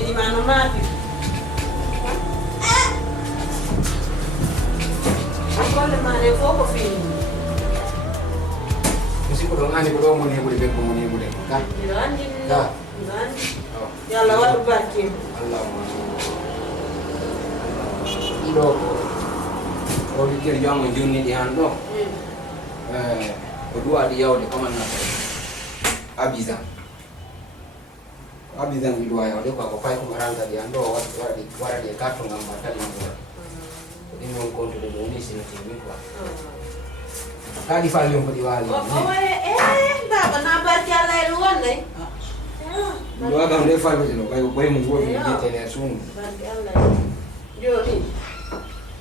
di mano mati. Quale mane fuoco fini. Mesti ko dong ani ko dong moni boleh beko moni boleh. Kan? Grandi. Ka. Grandi. Oh. Ya la watu baki. Allah. Ido. Ko dikir jango junni di hando. Kedua dia udah kemana? Abizan di dua ya udah kok pai ko maranga di hando wara di kartu ngamba tadi ngora. Jadi non conto di ini sini sini kwa. Tadi fali yung padiwali. Baba na ba kya lai luan nei? Dua gang de fali dilo bay mo go ni dite ne sun. Ba kya lai. Yo ni.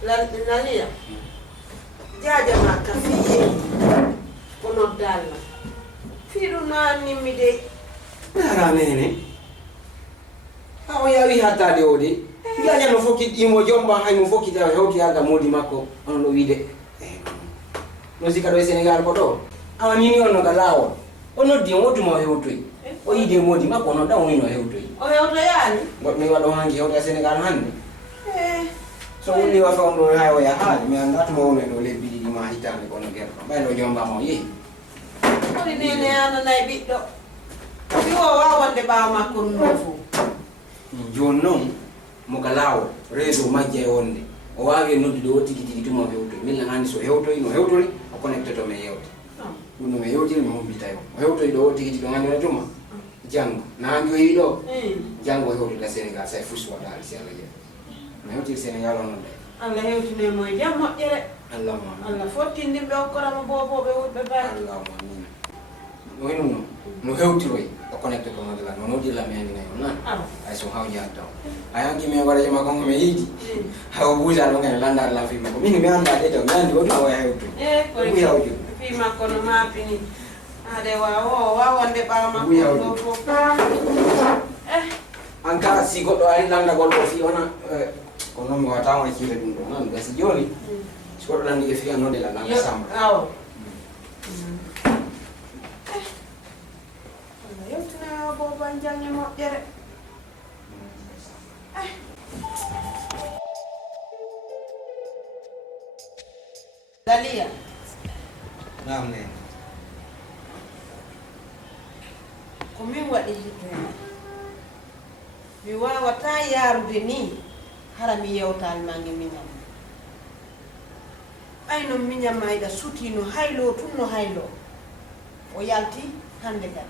La lia. Jaja makafiye. Kono dalla. Firu na ni mi de. Nara nene. Awo ya wi hata de odi. Jaja no foki imo jomba hay mo foki da hoti aga modi makko on no wide. No zika do Senegal ko do. Awa nini ono galawo. Ono di modu mo hewtoi. O ide modi makko no dawo no hewtoi. O hewto yani? Ngot mi wado hangi hewta Senegal hande. So wuli wa fa ondo hayo ya hali mi anda to mo no le bidi ma hitande ko no gerko. Bay no jomba mo yi. Ko ni nene ana nay biddo. Fi wo wa wonde ba makko no fu. Jonnon mo galawo rezo majje wonde. O wawi noddude o tigi tuma hewto. Min la ngani so hewto no hewtori o connecte to me hewto. Uno me hewti mi hombita yo. O hewto do tigi do ngani tuma. Jango. Na ngi yi do. Jango hewto la Senegal sai fusu wada al sala je. Me hewti Senegal on de. Allah hewti ne moy jam moƴƴere. Allah ma. Allah fottindi be okkorama boboɓe wudɓe ba. Allah ma min. No hinu no hewti roy o connecte to ngala no nodi la me andi na yo na. Ay so haw jaata. Ayangi me wala jama ko me yidi. Haw buja no ngene landar la fi ko min mi anda de to mi andi o to hewti. Ko wi hawju. Fi makko no mapini. Ade wa wonde ba makko ko. Anka si goddo ari landa goldo fi ona ko non mi wata won ci dum do non gasi joni si goddo landi e fi no de la landa samba aw yo tuna bo banjangi mo jere Dalia naam ne ko min wadi hitema mi wawata yarude ni hara mi yewtal mangi miñam ayno miñam mayda sutino haylo tunno haylo o yalti hande kan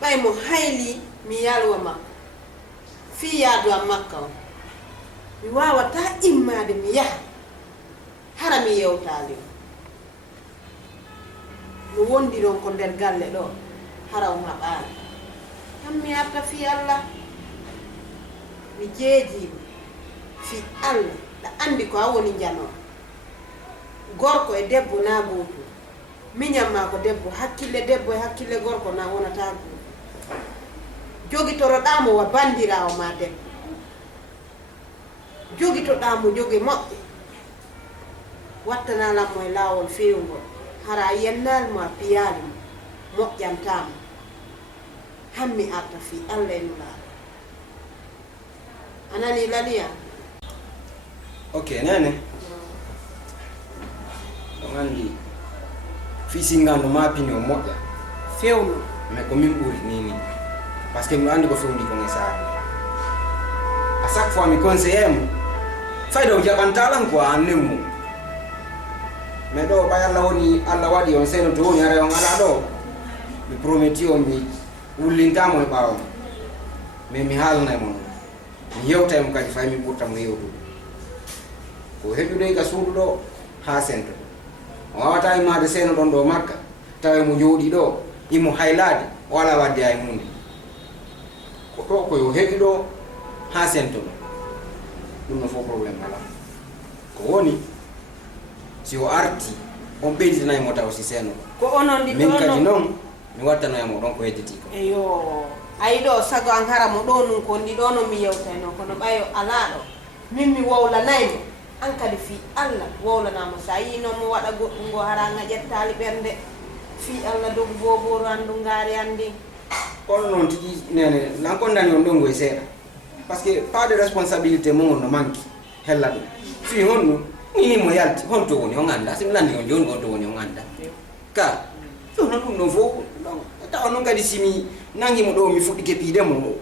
ɓay mo hayli mi yalwa makko fi yaadu am makka o mi wawata immade mi yaha hara mi yewtali no wondiron ko nder galle ɗo hara o maɓaani tan mi arta fi Allah mi jeejiima fi Allah ɗa anndi ko a woni janoo gorko e debbo naa gooto miñam maa ko debbo hakkille debbo e hakkille gorko naa wonataa gooto jogitoroɗaamo wa banndiraawo maa debbo jogitoɗaamo joge moƴƴe wattanaalanmo e laawol feewngol hara a yennaalmo a piyaali mo moƴƴantaamo hammi arta fi Allah e nulaaɗo anani Lalia okay nene andi fi singando mapini o moƴƴa fewno mais ko min ɓuri nini parce que mi andi ko fewndi ko ngesaari à chaque fois mi conseille mo fayda o jaɓantalan quoi an nemmo mais ɗo ɓay Allah waɗi on seno to woni ara on ala ɗo mi prometti on mi wullintamo e ɓawo mais mi haalnay mo mi yewtaymo kadi fay mi ɓurtamo yewtude ko heɓude ka suudu ɗo ha sento o wawata immade seeno ɗon ɗo makka tawa mo jooɗi ɗo imo haylade o ala wadde hay hunde ko ɗo koyo heɓi ɗo ha sento ɗo ɗum no fof probléme ala ko woni si o arti on ɓeyditanaymo taw si seeno ko onon ɗi min kadi noon mi wattanoyamo ɗon ko hedditi ko eyo ayi ɗo sago an haramo ɗo nun kon ɗi ɗo no mi yewtayno kono ɓayo ala ɗo min mi wowlanaymo an kadi fi Allah wowlanamo sa yinomo waɗa goɗɗum ngo hara ŋaƴettali ɓernde fi Allah dogu boboro andu ngaari andi on noon tigi nene nan kon dani on ɗon goye seeɗa parce que pas de responsabilité mo no manki hella dum fi honno ni mo yalti honto woni on anda sim landi on joni honto woni on anda ka to no dum no fo ta on ngadi simi nangi mo do mi fuddi ke pide mo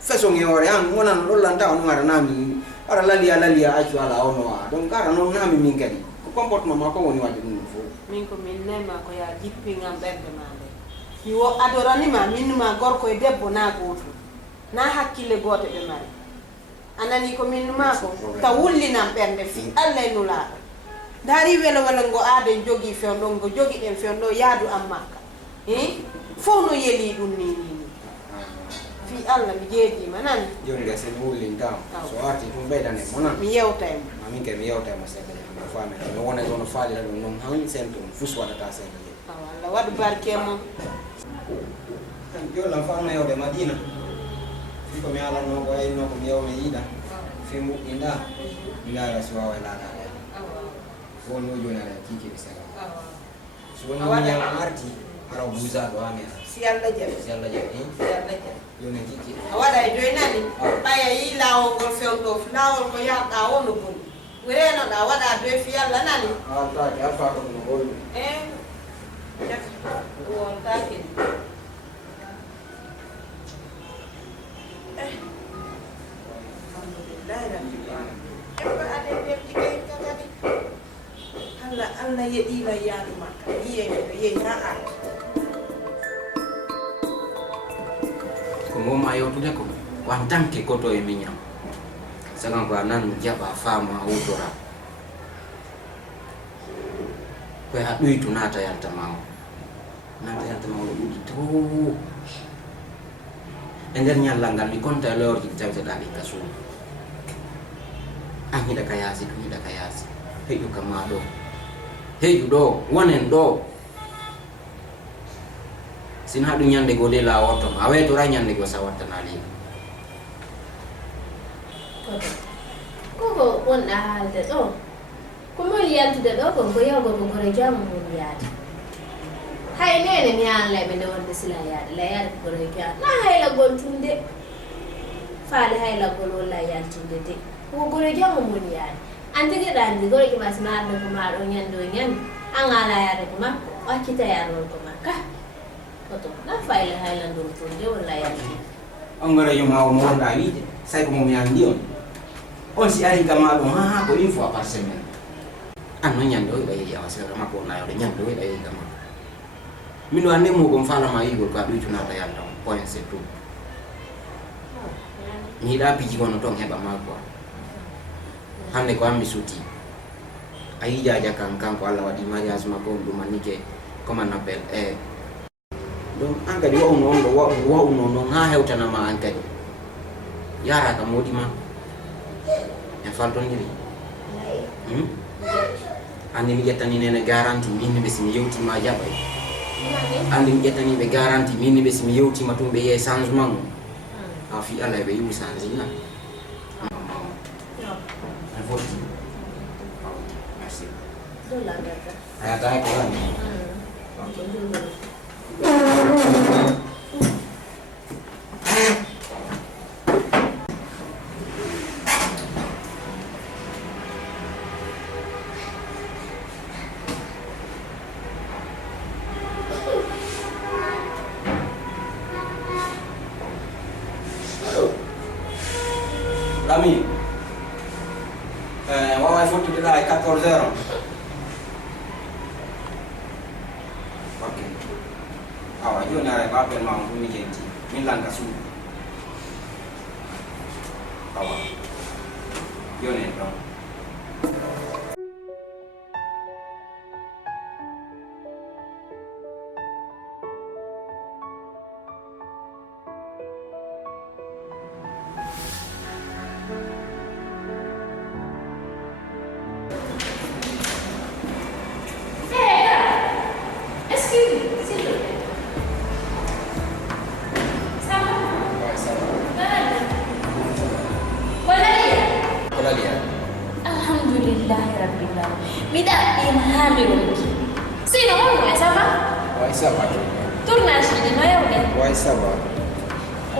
façon e ore an wona no landa on ngara nami ara lalia acu ala ono wa donc gara non nami min kadi ko comportement ma ko woni wadde dum fo min ko min nema ko ya jippi ngam berde ma de mi wo adorani ma min ma gorko e debbo na goto na hakkille goto be mari anani ko min ma ko ta wullinam berde fi Allah nula dari welo wala ngo aade jogi fewdo ngo jogi den fewdo yaadu am makka fo no yeli dum ni fi Allah mi jeedi manan joni ga sen wullin tam so arti tum bedane mona mi yewtay min ke mi yewtay ma sebe ma fami no wona zono faali la non han sento fus wada ta sebe wala wadu barke mo yo la fama yo de Madina ko mi ala no ko ay no ko mi yaw mi yida fi mu inda ngara so wa la la fo no jona la kiki be sala so no mi arti ara buza do amia si Allah je yo ne kiki awada e doy nani baya yi lawo gol fewdo lawo ko ya da wono bun werena da wada doy fi Allah nani ta ya fa ko no gol jak won ta ke Allah ya dila ya maka ye na ko ngoma yo tude ko wantanke koto e minya sanga ko nan jaba fama udora ko ha dui tunata yanta mawo udi to ender nyalla ngal mi konta lor di tawte dali kasu anyi da kayasi heyu kama do wonen do sin hadu nyande gode la woto awe to ra nyande go sawata nali ko wonda halde do ko mo yaltude do ko yago ko jamu mon yaade hay nene mi an lebe ne wonde sila yaade la yaade ko rekia na hayla gol tunde faade hayla gol wala yaltude de ko gore jamu mon yaade ande ge dandi gore ki masma do ko ma do nyando nyen angala yaade ko ma wakita yaado ko ma ka to na faile hayla do tunde wala yaade angara yo ma mo nda wi sai ko mo mi andi on si ari kama do ha ko info par semaine an no nyando ba ya wasa kama ko na yo nyando ba ya kama mino ane mo ko mfala ma yigo ka du tunata yalla point c'est tout ni da biji kono ton heba magwa hande ko ambi suti ayi jaja kan ko Allah wadi mariage ma ko dum manike comme on appelle donc anga di wa uno ha hewta na ma anga yara ka modi ma en falto ngiri andi mi jettani nene garanti min be simi yewti ma jabay andi mi jettani be garanti min be simi yewti ma tumbe ye changement a fi ala be yu sanzina merci do la gata ayata ko lan Lami, wawai foto de la 14h. Ok. Awa, yo na ba pe ma ngumi kenti. Min langa su. Awa. Yo ne ndo.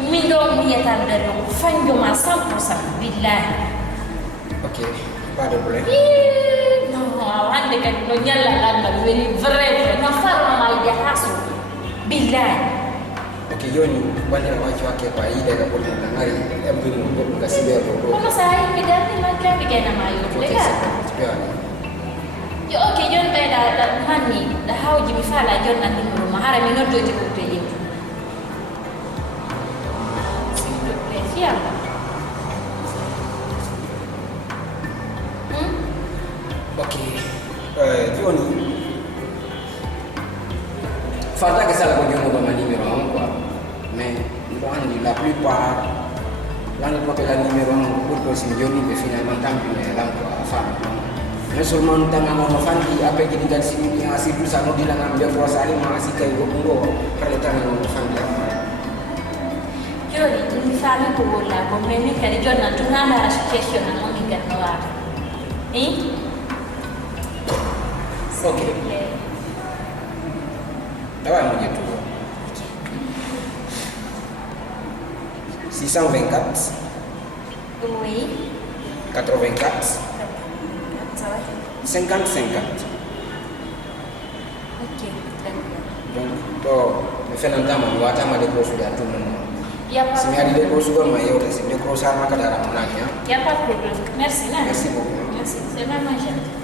min do mi yetande do fanjo ma 100% billahi. Ok, pas de problème. No, hande kan no nyalla landa weli vrai na farma ma ide haso billahi. Ok, yoni wale wacho wake kwa ile ya kwa ngari mbinu ngo ngasibe ro. Kama sai mi dani ma klapi kena mayo lega. Yo okay jon be da manni da hawji mi fala jon na numero ma hara mi noddo ti ko teje. Fiamba. Ok, yoni falta que ça la condition de numéro 1 quoi. Mais la plupart l'angle pour la numéro 1 pour que si yoni be finalement tant que l'emploi femme. Mais seulement dans un enfant qui après qui dit si il a si tout ça nous dit la ngam de croix ali ma si kay ko ngo par le temps no femme la. Jori mi fami ko bolla ko men mi kadi jonna tunanda association na mo mi ganno wa. Ok. Dawa mwenye tu. 624 Oui. 84 Ça va? 50 50. Ok, très bien. Donc, me fait l'entendre, on va attendre les courses de tout le monde. Il y a pas Si de me a dit les courses de moi, il y a aussi des courses à ma cadara mon ami. Il y a pas de problème. Merci là. Merci beaucoup. Merci. C'est vraiment gentil.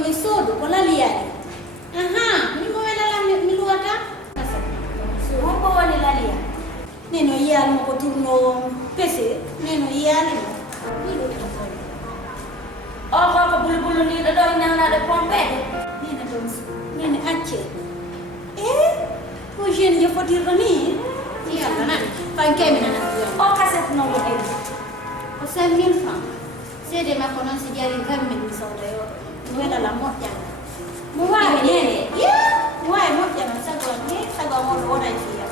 mi sodu ko laliyade ni mo wela mi luwata Wonko woni laliya? neno yiyal mo ko turno pese neno yiyali mo O ko bulbulu ni do nana de pompede. nene don nene acce ko jeune je fotirdo ni yalla nan fanke mi nana O kaset no wodi. ko 5000 francs sede makko non si jari gammi mi sawda yo wela la moƴƴa mo wawi nene mo wawi moƴƴana sago ni sago mo wona fiya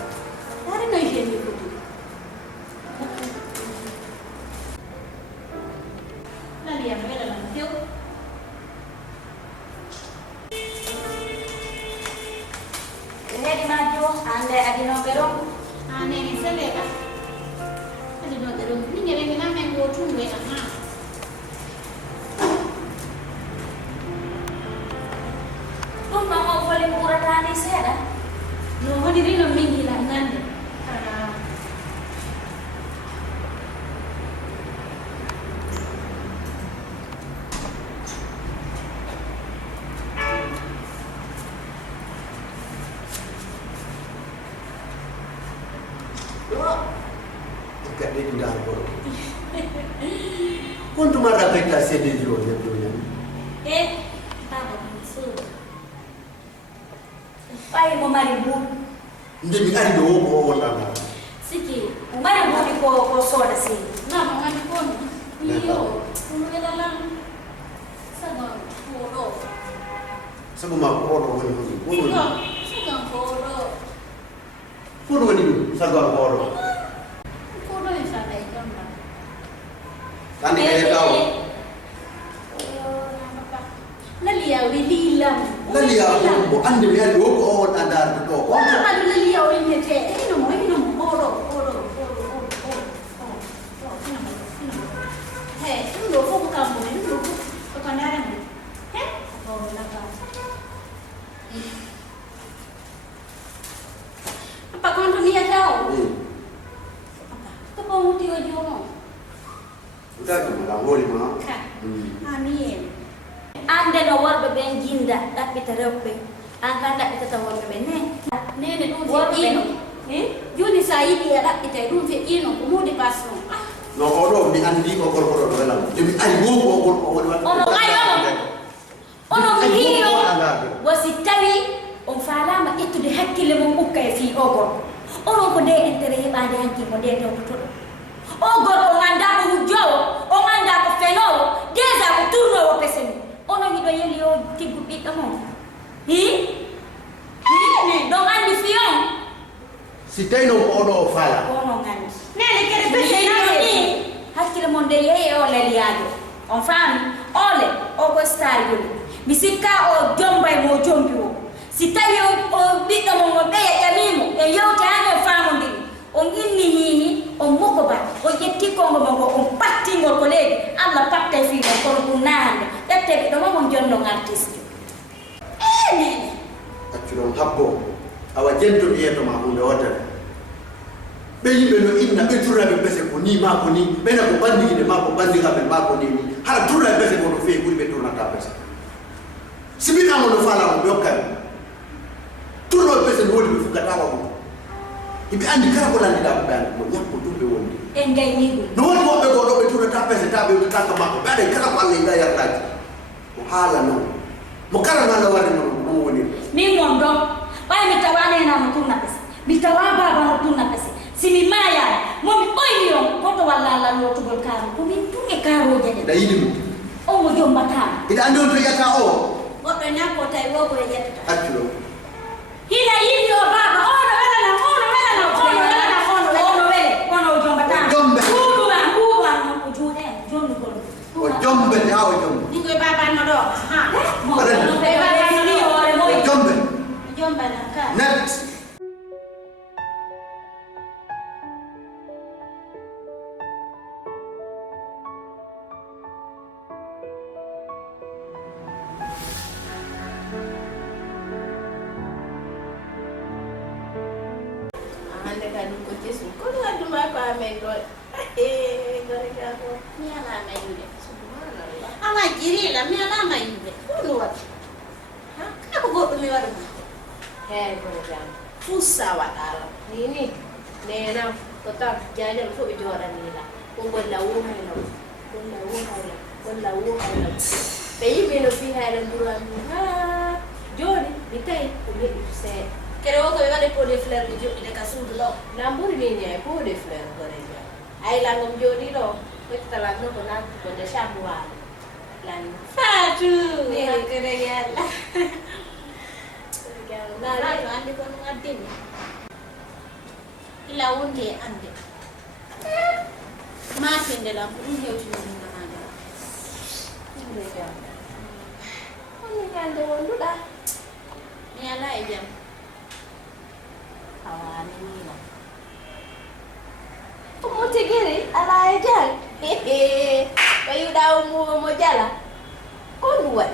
dare no jeune je foti naliya wela la tew Hedi majo ande adino bero. nene seleka adi no ɗeɗo min ñere mi namen go tunwe Dum no mo fole muratani seda. no hoɗiri no min gila nande Gade di dal boro. Untuk marah kita sedih jo ya tu ya. baba so Pai mo maribu. Ndi mi ari do ko wala na. Siki, umari mo ko soda si. na mo ngani kono iyo no wela la sago koɗo Sabu ma ko do woni woni. Ko woni. sago koɗo Ko woni sagu ko do. koɗo e sada e jamba Tani kaya tahu. laliya welilam Lali ya ko ande mi ari do ko andar do ko. Adu laliya weliete ino mo oɗo he ɗum ɗo fof ko kammo ne ɗum ɗo fof koko ndare mo he o laga apa kon to miyata o moti o jomo Udah malam holi ma. amin ande no worbe ben jinda dabbita rewbe an kan dabbita worbe ben nene dum worbe joni sa yidi ya dabbita dum fe ino ko modi passo No odo mi andi o gorgoro wala. Demi ay go o ono ono mi hiyo wasi tawi on falama ittude hakkille mum bukkay fi ogol ono ko de entere hebande hanki mo de to ogol o nganda ko hujjowo o nganda ko fenowo deja ko turnowo peseni ono hido yeli o tiggu biddo mo hi do andi fiyon Si tay no odo fala. ono ngandi nene kede peseni hakkille mon de yeyi o leliyajo on fami ole o ko star yoni mi sikka o jombay mo jombi o si tawi o biddo mo mo be yamimo e yewte hande famondiri o inni hihi o moko ba o yetti kongo mo on pattingol ko legi alla pattay fi ko ko nahande dette do mo jonno artiste nene Accuron habbo awa jento yeto ma hunde wotata. Be yimbe no inna be turabe pese ko ni ma ko ni be na ko bandi ne ma ko bandi ga be ma ko ni hala turabe pese ko no fe ko be turna ta pese. Sibina mo no fala mo dokkan. Turno pese no wodi fu gata wa ko. Ibe andi kala ko landi da ban mo nyakko dumbe wondi. en ngay ni No wodi mo be ko do be turna ta pese ta be ta ka ma ko be kala ko Allah ida ya raji. Ko hala no. Mo kala na la wadi mo woni. mi mon do bay mi tawane na mo tunna pese mi tawaba ba mo tunna pese simi maya mo mi oyyo ko to walla la lo to gol karo ko mi tunge karo jede Da yidim. o mo jomba ta Ida ando to yata o. goddo nyako tay wo ko yetta Accuron. hila yidi o baba ono wala na ono jomba ta Jombe. kuba ko jude jombe ko O jombe ne awo jombe. ni ko baba no do ha mo Padahal. no be baba no ni o le mo Jombe. jomba na ka Next. hande ka dum ko jesu ko waduma ko amen do gore ka ko ni ala mayude subhanallah ala jirila mi ala mayude ko wat ha ka ko goddo mi wadu hey gore jam fusa wadala nini nena ko ta jajal fo be jodan ni la ko golla wo hayla golla wo hayla be yimi no fi hayla duran ha joni ni tay ko be se kere wo ko be wade pot de fleur de jodi de ka suudu lo namburi ni nyai po de fleur gore jam ay la ngom jodi do ko tala no ko na ko de shamwa lan fatu Ni kere yalla na fatu andi ko ngadin ila wonde ande ma tende la ko dum hewti no nana gore jam oni kande wondu da mi ala e jam awani ni la mo tigiri ala ejal bayu daw mo jala ko duwai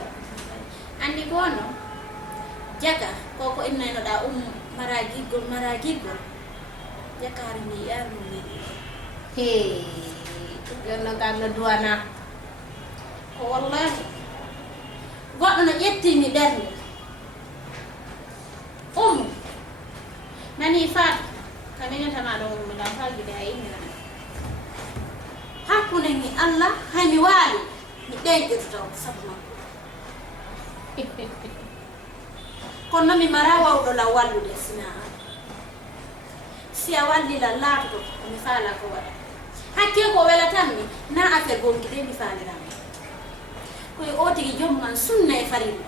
andi gono jaga koko inna no da maragigol jakari ni yaru ni he yonna kana duwana ko wallahi goddo no yettini bernde nani faat kamina tama do mi dam falgi de ay ni hakune ni Allah hay mi wali mi denjito sabma kono mi marawa do la wallude sina si a walli la lato mi fala ko wala hakke ko wela tammi na affaire gonki de mi fala koy o tigi jom man sunna e farina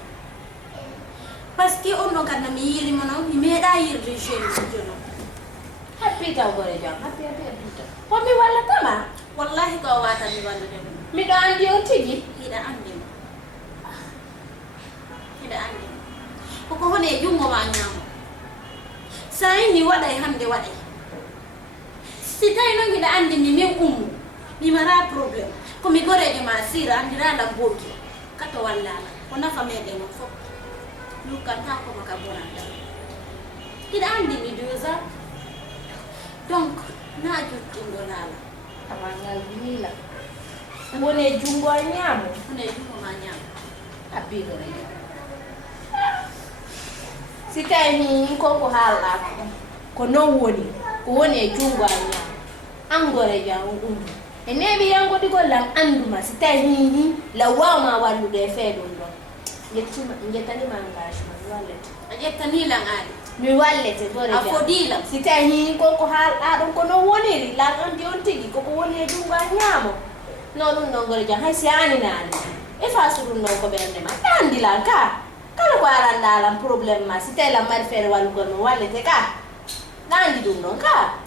parce que on no kana mi yiri mono mi meda yirde jeune jono happy taw gore jam happy ko mi wala tama wallahi ko wata mi wala de mi do andi o tigi ida andi ko hone jungo ma nyamo sai ni wada e hande wada si tay no ngi da andi mi mi mara problem ko mi gorejo ma sira andira la boki kato walla ko nafa mede mo fop lukata ko maka bonanda ida andi mi doza donc na juttundo lala Amangal binila. Wone jungo nyamo. Hone jungo ma nyam. Abigo re. Sitahi ko hala ko no woni. Ko woni jungo nyamo. Angore jangu. Enebi yango di gollan anduma sitahi la wama walu de fedo ndo. Ngetani mangash ma wallet. Ajetani lang ali. Mi wallet gore ja. Afodila. Sitahi ko hala don ko no woni la on di on tigi ko woni jungo nyamo. No ngore ja hay siani nani. E fa suru no ko berne ma tandi la ka. Kala ko aranda la problem ma sitela mar fere walu ko no wallet ka. Nandi dum no ka.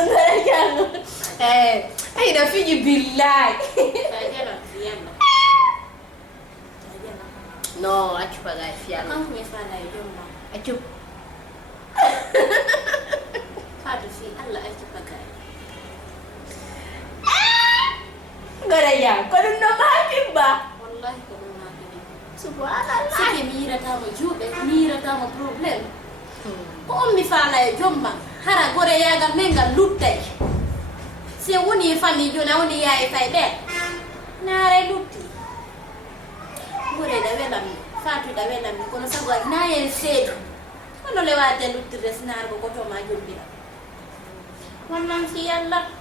Ngara jangan. Ay da fiji billahi. Tajala fiana. No, acu pagai fiana. Kamu me fala jomba. Acu. Hadu fi Allah acu pagai. Ngara jangan. Kau no maafin ba? Wallahi ko ma bini. Subhanallah. Sike mira tamo jube, mira tamo problem. Ko mi fala jomba. Hara gore yaga menga luttay. Se woni fami jona woni yaay fay be. Naare lutti. Gore da welam, fatu da welam kono sago naye seedo. Kono le wate lutti resnar ko to ma jombi. Wannan fi yalla.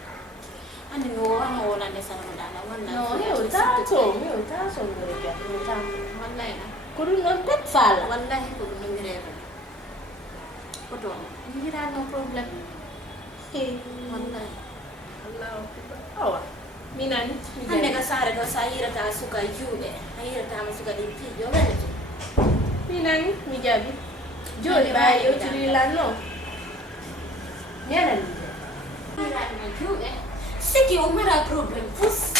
Andi no amo wala de sala dala wannan. No, meu tato ngore jangan. Meu tato. Wallahi na. Kurun non tet fala. Wallahi ko no mirebe. Koto. Ngira no problem. Wallahi. Allah Akbar. Minani. Hande ka sare do sayira ta suka jude. Ayira ta masuka di pijo wala. Minani mijabi. Jole ba yo tililano. Nyana ni. Mira na jude. Siki umara problem fus.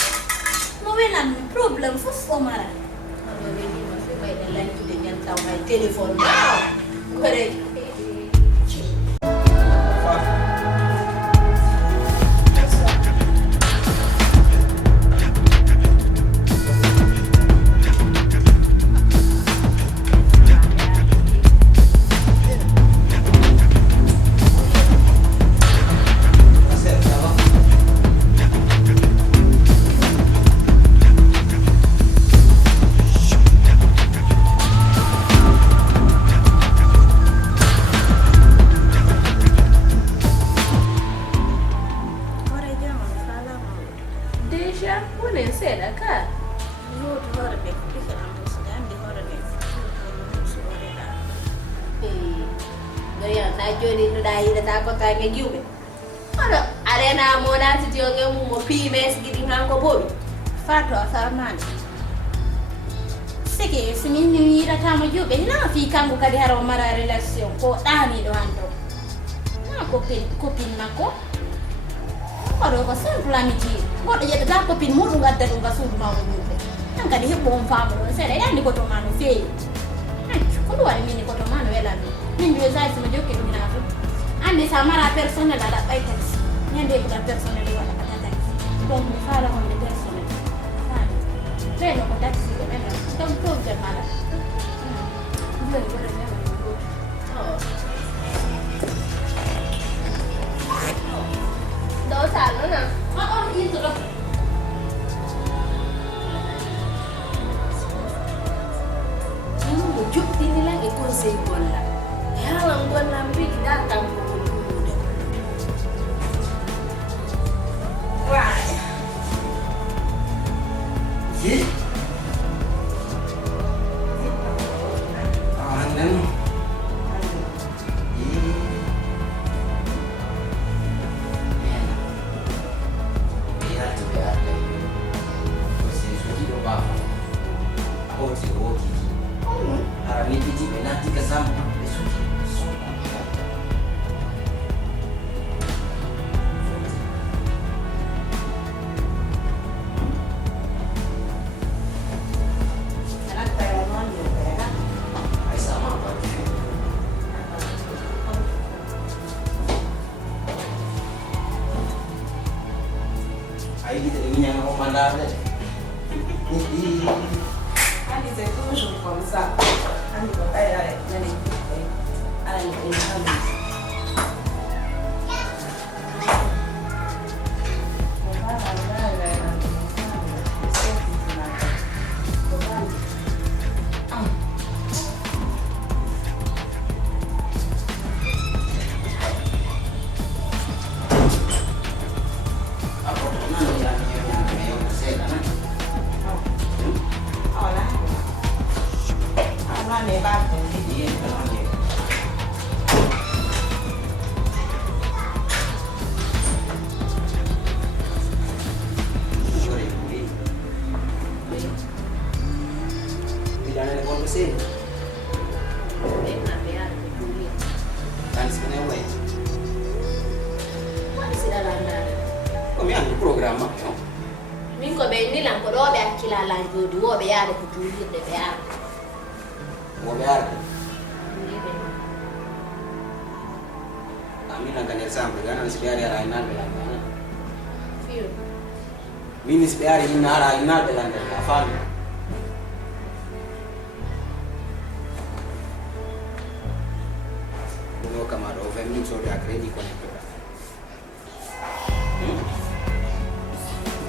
Mo wela problem fus umara. Kalau ini masih baik dalam itu dengan tahu my telepon. Korek. Joni no dai da ko ta nge giube. Ano arena mo da ti yo nge mo PMS gidi hanko bobi. Fato asamani. Sike simin ni ira ta mo jube na fi kangu kadi haro mara relation ko dani do ando. Na kopin nako. Ado ko simple amiti. Godo je da kopin mo dum gadda dum gasu ma mo jube. Nan kadi hebbo on famo sere yandi ko to mano fe. Ko do wari mini ko to mano wela mi. Min jo sai sama jokke dum na to. Ande samara personnel ada bay taxi. Nyande ko da personnel wala kata taxi. Donc mi fala ko de personnel. Fala. Treno ko taxi ko mena. Donc to je mala. Ndio ko da mena. Do salo na. Oh, itu loh. Juk ini lagi konsei bola. Halang bola mbik datang ko muda. Wah. Ji. Anan. Aí kita minyak nak komandar deh. Ani saya tu musuh komsa. Andi ko kay ale nani ale ni andi. Mini spiari inara belanda la fame. Uno kamaro vemni so da credit connector.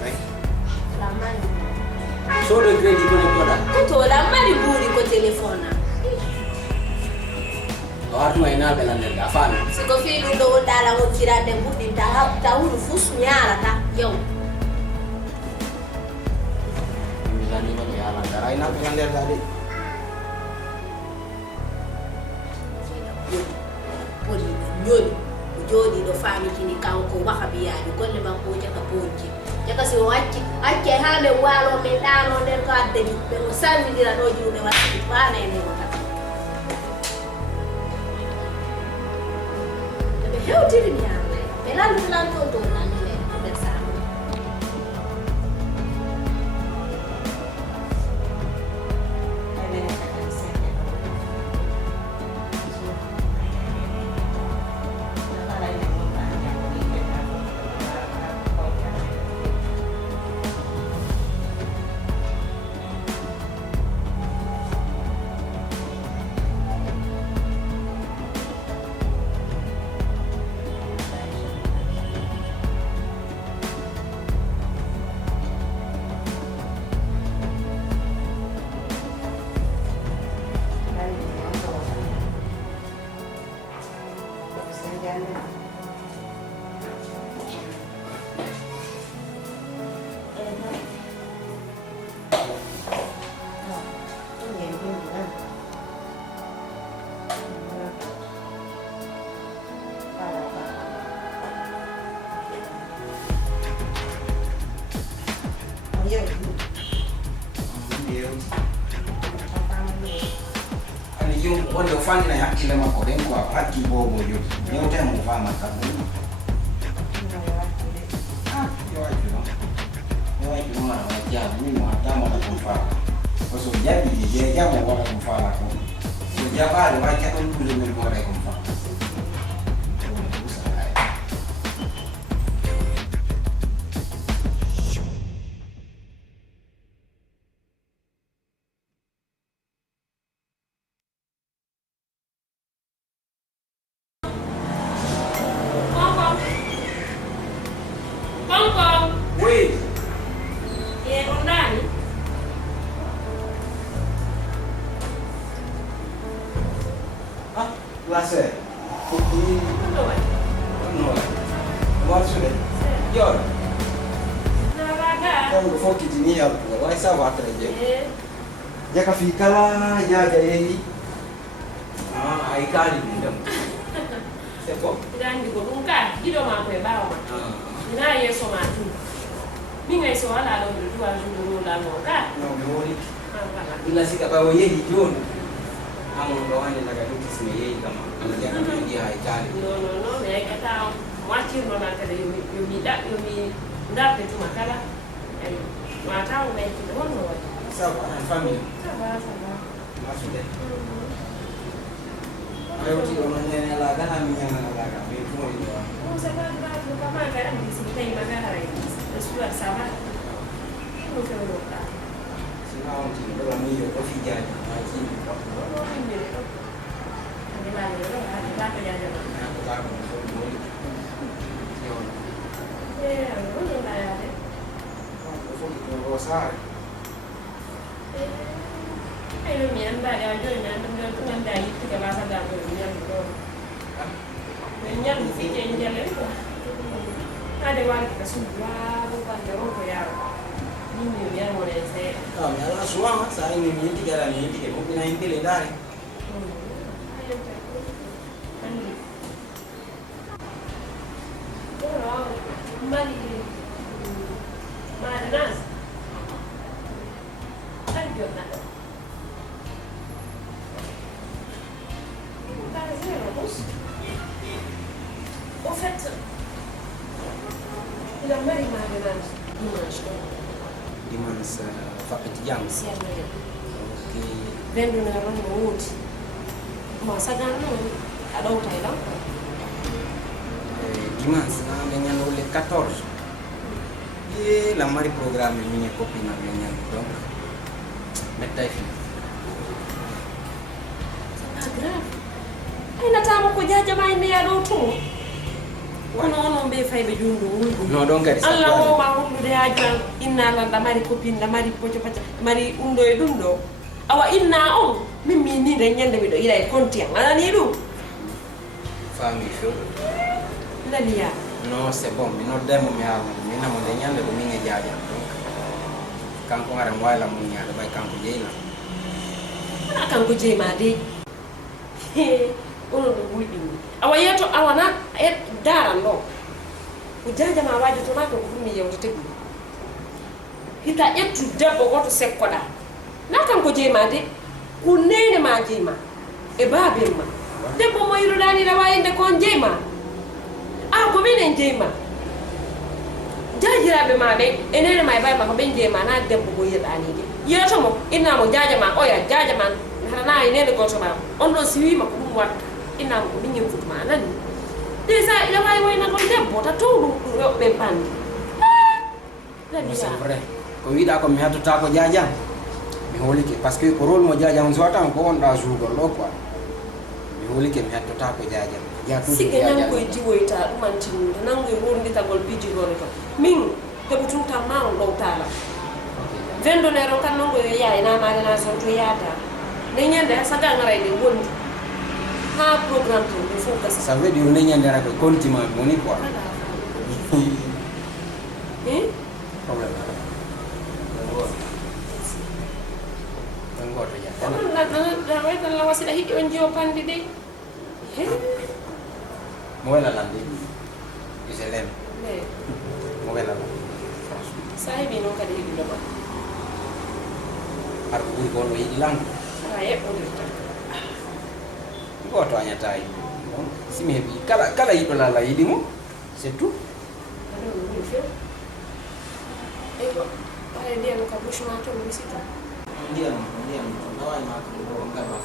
Right? La mani. So da credit connector. Kato la mani buri ko telefona. Watu ina belanda la fame. Siko filu ndo ndala mo kirande budi ta huru fusu nyara ta yo. Ina belanda tadi. Poli nyoni jodi do fami kini kanko waka biyaani golle makko jaka ponji jaka si wacci acce hande walo me dano nder ko addani be mo salmidira do juude watti bana ene mo ta be hewtiri mi ande be lan to nan le be sa Wanda ufanye na hakile makore kwa haki bobo yote. Nyote mvaa makabu. Yo mwana wajia mimi mwatamu na kumfaa. Kwa sababu jadi jambo wala kumfaa lako. So jabali wacha kule mimi bora kumfaa. Classe. Dove? No. Guarda. Io. Kama foki dinia kwa wai sawa atreje. Jaka fikala jaja yei. Aikali ndam. Sepo. Dan di bodungka, di do ma ko bawo. Na yeso ma tu. Minga iso ala do du ajuru la no ka. No meori. Ila sika bawo yei jioni. Amo ndo wani na gaduti sime yei kama anaja kuingia Aikali. No, me kata wachi ndo na kale yomi ndape tu makala. Mata umeti ndo wa. Sawa, na family. Sawa. Masude. Ayo ti ono nyene la kana minyana la ka be ko ndo. Sawa kama kala msikitai magara hivi. Ndio sawa. Ndio Sina onti ndo la miyo ko fijaji. jaja ma. Aku tahu mau beli. Uno da ya de. Mau sar. Ai lo mi anda ya jo nya ndo tu anda itu ke masa da ko nya ko. Nya ni fi je nya le ko. Ada wali ka suwa ko da ro ya. Ni ya mo le se. Ah, me ala suama, sai ni minti gara minti che mo pina inte le dare. Manas. Ayo nak. Au fait, il a marié Manas dimanche. Dimanche fakati jam. Siang lagi. Oke. Vendo na ron mo wuti. Mo sagan no adaw tay lang. Dimanche dengan oleh 14. La mari programme mia copina dengan donc. Metta fi. Grave. Ai natama ko jaja mai ne adaw to. Ono be fay be jundu nguldu. No donc kadi Allah o ma hundude ajan inna la mari copine la mari pocho pacha mari undo e dundo. Awa inna on mimmi ni de nyande mi do ila e konti an ala ni du. Fammi fio. La liya. No c'est bon, mi no demo mi ha mi na mo de nyande do mi nge jaja donc. Kanko ngara wala mo nyaade bay kanko jeela. Akan ko jema de. Ono do wuldi. Awa yeto awana e dara ndo. Ujaja ma waji to nako kumi yewte tebu. Hita ettu debbo goto sekkoda. Nakan ko jema de. Kunene ma jema. E babel ma. Debbo mo yirudani la wayinde kon jema. Ah ko minen jema. Jajirabe ma be enene ma bay ma ko ben jema na debbo go yirani de. Yeto mo inna mo jaja ma oya jaja man harana inene goto ma. On do siwi ma ko dum watta. Inna ko min ngi futma nani. Desa ila way na kon debbo ta tawdu be pandi. C'est vrai. Ko wiida ko mi hatota ko jaja. Mi holike parce que ko rôle mo jaja on zwata ko on da jour lo quoi. Mi holike mi hatota ko jaja. Ya tu Sike nan koy jiwoyta umantin nangoy wondi tagol biji gol ko. Min te butunta ma on do tala. Vendo nero kan nango yo yaay na ma na son to yata. Ne nyande saga ngaray de wondi. Ha programme to il faut que Ça veut dire ne nyande ra ko continue moni quoi. Problème. Ngoto ya. Na wayta la wasida hikki on jiwo pandi de. Mo wala landi. Iselem. Ne. Mo wala. Sahibi no kadi hikki do ba. Ar ko ko no hilang. Ay o de. Ngoto anya tai. Si mi hebi kala yido la yidi mo. C'est tout. Ego, pale dia no kabushu mato msita. Ndio nawai ma ko ngaba.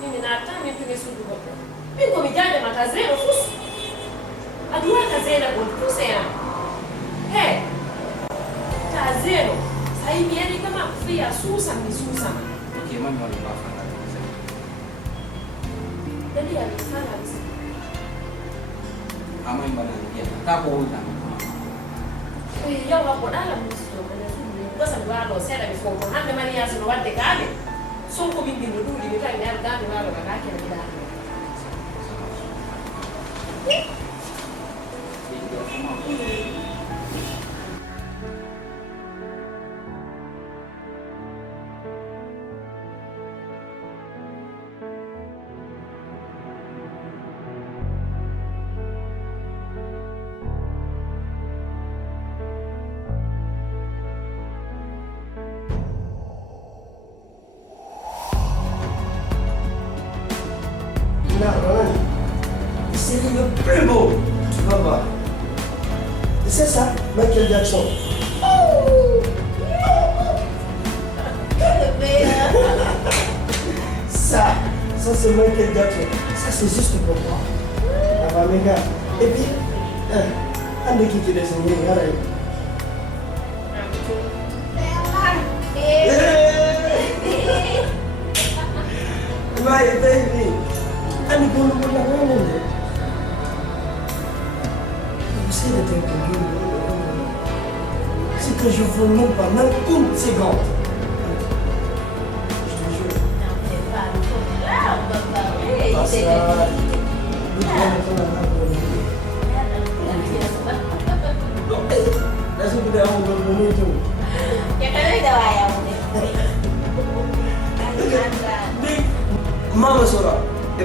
Mimi na hata nipige sudu hapo. Piko mijaja matazero fusu. Adua kazena bonfuse ya. Tazero. Saibi yani kama kufia susa misusa. Okay, mami wala bafanga. Dadi alifanya msi. Ama mbana ndia. Tapo uta. Yo hapo dala msio kana sudu. Kosa ndwalo sera mifongo. Hande mali yaso no wande kale. Sonko bingi ndudi nitani ya ndani walo kakake na ndani. C'est le plus beau, tu vas voir. Et c'est ça, Michael Jackson. Ça c'est Michael Jackson. Ça c'est juste pour moi. Ah bah mes gars. Et puis, un de qui te descend, regardez. My baby. Ani bono bono bono de. Vous savez d'être un peu c'est que je veux même pas, même une seconde. Je te jure. Non, mais pas là, on va parler. Pas ça. Langsung kita mau menuju. Ya kan udah wayang.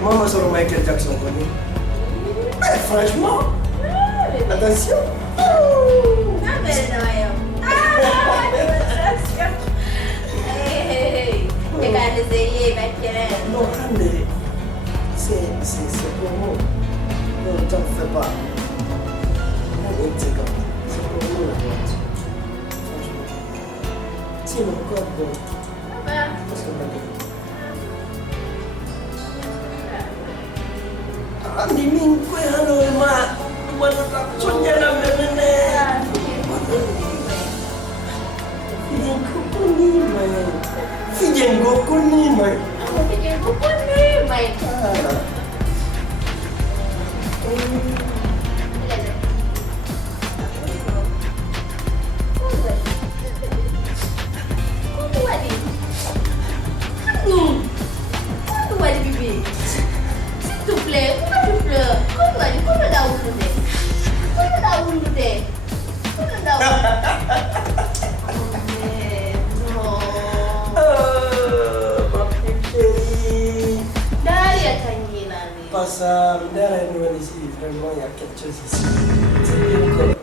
Mama suruh Michael Jackson ko ni. Franchement, attention. Nah, beda wayang. Hey, ya kan ada saya baca. Non, André, c'est pour moi. Non, t'en fais pas. Allez, c'est comme c'est pour moi la boîte. Franchement. C'est mon corps bon. Parce que Andi minggu halo ma buat sonya na menene. Fijengo kuni mai. Fijengo kuni mai. Aku pikir buku nih, Mike. Pasal darah Indonesia vraiment il y a quelque chose ici. C'est bien encore